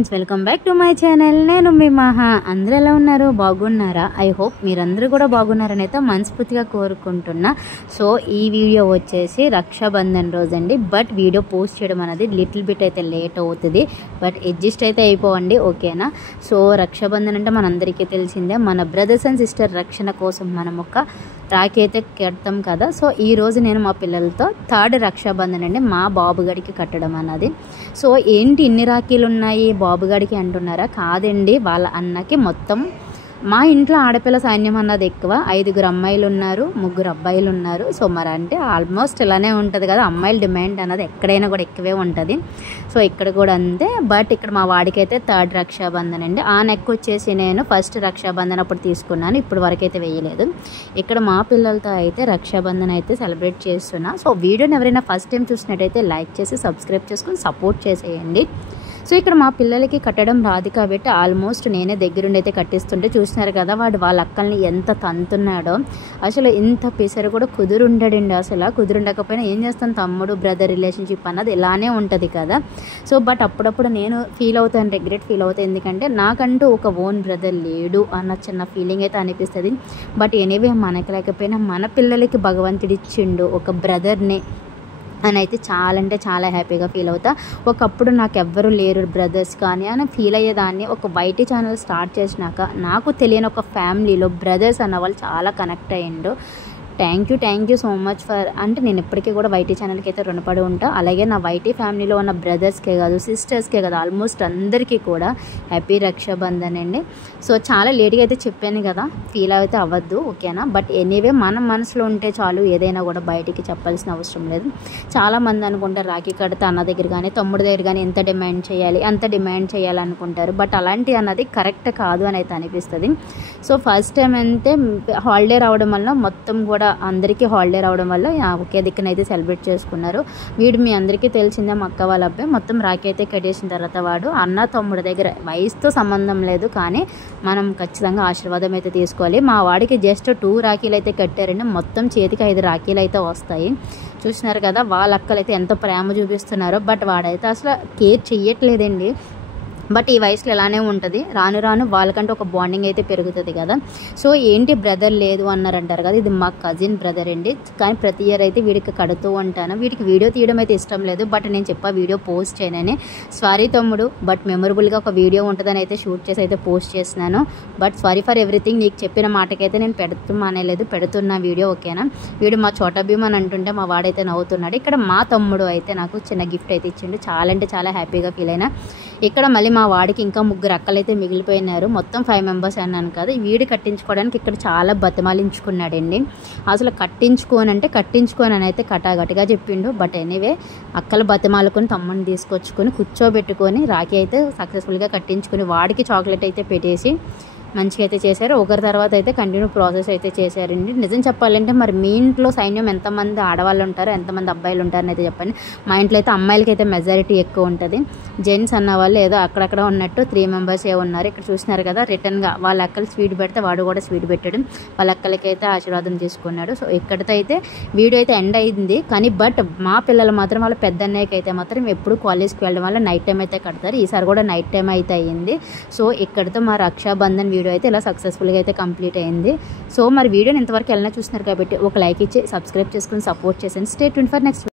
Friends, welcome back to my channel. నేను మీ మహా. అందరూ ఎలా ఉన్నారు? బాగున్నారా? ఐ హోప్ మీరందరూ కూడా బాగున్నారని అయితే మనస్ఫూర్తిగా కోరుకుంటున్నా. సో ఈ వీడియో వచ్చేసి రక్షాబంధన్ రోజు అండి. బట్ వీడియో పోస్ట్ చేయడం అనేది లిటిల్ బిట్ అయితే లేట్ అవుతుంది. బట్ అడ్జస్ట్ అయితే అయిపోవండి, ఓకేనా? సో రక్షాబంధన్ అంటే మనందరికీ తెలిసిందే. మన బ్రదర్స్ అండ్ సిస్టర్ రక్షణ కోసం మనం ఒక రాఖీ అయితే కడతాం కదా. సో ఈరోజు నేను మా పిల్లలతో థర్డ్ రక్షాబంధన్ అండి మా బాబుగడికి కట్టడం అన్నది. సో ఏంటి ఇన్ని రాఖీలు ఉన్నాయి బాబుగడికి అంటున్నారా? కాదండి, వాళ్ళ అన్నకి మొత్తం మా ఇంట్లో ఆడపిల్ల సైన్యం అన్నది ఎక్కువ. 5 అమ్మాయిలు ఉన్నారు, 3 అబ్బాయిలు ఉన్నారు. సో మరి అంటే ఆల్మోస్ట్ ఇలానే ఉంటుంది కదా, అమ్మాయిల డిమాండ్ అన్నది ఎక్కడైనా కూడా ఎక్కువే ఉంటుంది. సో ఇక్కడ కూడా అంతే. బట్ ఇక్కడ మా వాడికైతే థర్డ్ రక్షాబంధన్ అండి. ఆ నెక్ వచ్చేసి నేను ఫస్ట్ రక్షాబంధన్ అప్పుడు తీసుకున్నాను, ఇప్పుడు వరకు అయితే వేయలేదు. ఇక్కడ మా పిల్లలతో అయితే రక్షాబంధన్ అయితే సెలబ్రేట్ చేస్తున్నా. సో వీడియోని ఎవరైనా ఫస్ట్ టైం చూసినట్టయితే లైక్ చేసి సబ్స్క్రైబ్ చేసుకొని సపోర్ట్ చేసేయండి. సో ఇక్కడ మా పిల్లలకి కట్టడం రాదు కాబట్టి ఆల్మోస్ట్ నేనే దగ్గరుండి అయితే కట్టిస్తుంటే చూస్తున్నారు కదా, వాళ్ళ అక్కల్ని ఎంత తంతున్నాడో. అసలు ఇంత పిసరు కూడా కుదురుండడండి. అసలు కుదురుండకపోయినా ఏం చేస్తాను, తమ్ముడు బ్రదర్ రిలేషన్షిప్ అన్నది ఇలానే ఉంటుంది కదా. సో బట్ అప్పుడప్పుడు నేను ఫీల్ అవుతాను, రిగ్రెట్ ఫీల్ అవుతాను. ఎందుకంటే నాకంటూ ఒక ఓన్ బ్రదర్ లేడు అన్న చిన్న ఫీలింగ్ అయితే అనిపిస్తుంది. బట్ ఎనీవే మనకి లేకపోయినా మన పిల్లలకి భగవంతుడు ఇచ్చిండు ఒక బ్రదర్ని అని అయితే చాలా అంటే చాలా హ్యాపీగా ఫీల్ అవుతా. ఒకప్పుడు నాకు ఎవ్వరూ లేరు బ్రదర్స్ కానీ అని ఫీల్ అయ్యేదాన్ని. ఒక వైటీ ఛానల్ స్టార్ట్ చేసినాక నాకు తెలియని ఒక ఫ్యామిలీలో బ్రదర్స్ అన్న వాళ్ళు చాలా కనెక్ట్ అయ్యిండు. Thank you so much for. అంటే నేను ఇప్పటికీ కూడా వైటీ ఛానల్కి అయితే రుణపడి ఉంటా. అలాగే నా వైటీ ఫ్యామిలీలో ఉన్న బ్రదర్స్కే కాదు, సిస్టర్స్కే కాదు, ఆల్మోస్ట్ అందరికీ కూడా హ్యాపీ రక్షాబంధన్ అండి. సో చాలా లేట్గా అయితే చెప్పాను కదా, ఫీల్ అయితే అవ్వద్దు, ఓకేనా? బట్ ఎనీవే మనం మనసులో ఉంటే చాలు, ఏదైనా కూడా బయటికి చెప్పాల్సిన అవసరం లేదు. చాలామంది అనుకుంటారు రాఖీ కడితే అన్న దగ్గర కానీ తమ్ముడి దగ్గర కానీ ఎంత డిమాండ్ చేయాలి, అంత డిమాండ్ చేయాలనుకుంటారు. బట్ అలాంటి అన్నది కరెక్ట్ కాదు అని అయితే అనిపిస్తుంది. సో ఫస్ట్ టైం అయితే హాలిడే రావడం వల్ల మొత్తం కూడా అందరికీ హాలిడే రావడం వల్ల ఒకే దిక్కునైతే సెలబ్రేట్ చేసుకున్నారు. వీడు మీ అందరికీ తెలిసిందే, మా అక్క వాళ్ళ అబ్బాయి. మొత్తం రాఖీ అయితే కట్టేసిన తర్వాత వాడు అన్న తమ్ముడి దగ్గర వయసుతో సంబంధం లేదు కానీ మనం ఖచ్చితంగా ఆశీర్వాదం అయితే తీసుకోవాలి. మా వాడికి జస్ట్ 2 రాఖీలు అయితే కట్టారండి. మొత్తం చేతికి 5 రాఖీలు అయితే వస్తాయి. చూసినారు కదా వాళ్ళ అక్కలు అయితే ఎంతో ప్రేమ చూపిస్తున్నారో. బట్ వాడైతే అసలు కేర్ చెయ్యట్లేదండి. బట్ ఈ వయసులో ఇలానే ఉంటుంది. రాను రాను వాళ్ళకంటే ఒక బాండింగ్ అయితే పెరుగుతుంది కదా. సో ఏంటి బ్రదర్ లేదు అన్నారంటారు కదా, ఇది మా కజిన్ బ్రదర్ అండి. కానీ ప్రతి ఇయర్ అయితే వీడికి కడుతూ ఉంటాను. వీడికి వీడియో తీయడం అయితే ఇష్టం లేదు. బట్ నేను చెప్పా వీడియో పోస్ట్ చేయనని. సారీ తమ్ముడు, బట్ మెమొరబుల్గా ఒక వీడియో ఉంటుందని అయితే షూట్ చేసి అయితే పోస్ట్ చేస్తున్నాను. But sorry for everything. నీకు చెప్పిన మాటకైతే నేను పెడుతున్నా వీడియో, ఓకేనా? వీడు మా చోటా భీమ్ అని అంటుంటే మా వాడైతే నవ్వుతున్నాడు. ఇక్కడ మా తమ్ముడు అయితే నాకు చిన్న గిఫ్ట్ అయితే ఇచ్చిండు. చాలా అంటే చాలా హ్యాపీగా ఫీల్ అయినా. ఇక్కడ మళ్ళీ మా వాడికి ఇంకా 3 అక్కలైతే మిగిలిపోయినారు. మొత్తం 5 మెంబర్స్ అన్నాను కదా. వీడు కట్టించుకోవడానికి ఇక్కడ చాలా బతిమాలించుకున్నాడండి. అసలు కట్టించుకోని అని అయితే కటాగటిగా చెప్పిండు. బట్ ఎనీవే అక్కలు బతిమాలుకొని తమ్ముడిని తీసుకొచ్చుకొని కూర్చోబెట్టుకొని రాఖీ అయితే సక్సెస్ఫుల్గా కట్టించుకొని వాడికి చాక్లెట్ అయితే పెట్టేసి మంచిగా అయితే చేశారు. ఒకరి తర్వాత అయితే కంటిన్యూ ప్రాసెస్ అయితే చేశారండి. నిజం చెప్పాలంటే మరి మీ ఇంట్లో సైన్యం ఎంతమంది ఆడవాళ్ళు ఉంటారో, ఎంతమంది అబ్బాయిలు ఉంటారని అయితే చెప్పండి. మా ఇంట్లో అయితే అమ్మాయిలకి అయితే మెజారిటీ ఎక్కువ ఉంటుంది. జెంట్స్ అన్న వాళ్ళు ఏదో అక్కడక్కడ ఉన్నట్టు 3 మెంబర్స్ ఉన్నారు. ఇక్కడ చూసినారు కదా, రిటర్న్గా వాళ్ళ అక్కలు స్వీట్ పెడితే వాడు కూడా స్వీట్ పెట్టాడు. వాళ్ళ అక్కలకి అయితే ఆశీర్వాదం తీసుకున్నాడు. సో ఇక్కడితో అయితే వీడియో అయితే ఎండ్ అయింది. కానీ బట్ మా పిల్లలు మాత్రం వాళ్ళ పెద్ద అన్నయ్యకి అయితే మాత్రం ఎప్పుడు కాలేజ్కి వెళ్ళడం వల్ల నైట్ టైం అయితే కడతారు. ఈసారి కూడా నైట్ టైం అయితే అయ్యింది. సో ఇక్కడితో మా రక్షాబంధన్ వీడియో అయితే ఇలా సక్సెస్ఫుల్గా అయితే కంప్లీట్ అయింది. సో మరి వీడియోని ఇంతవరకు ఎలా చూస్తున్నారు కాబట్టి ఒక లైక్ ఇచ్చి సబ్స్క్రైబ్ చేసుకుని సపోర్ట్ చేయండి. Stay tuned for next.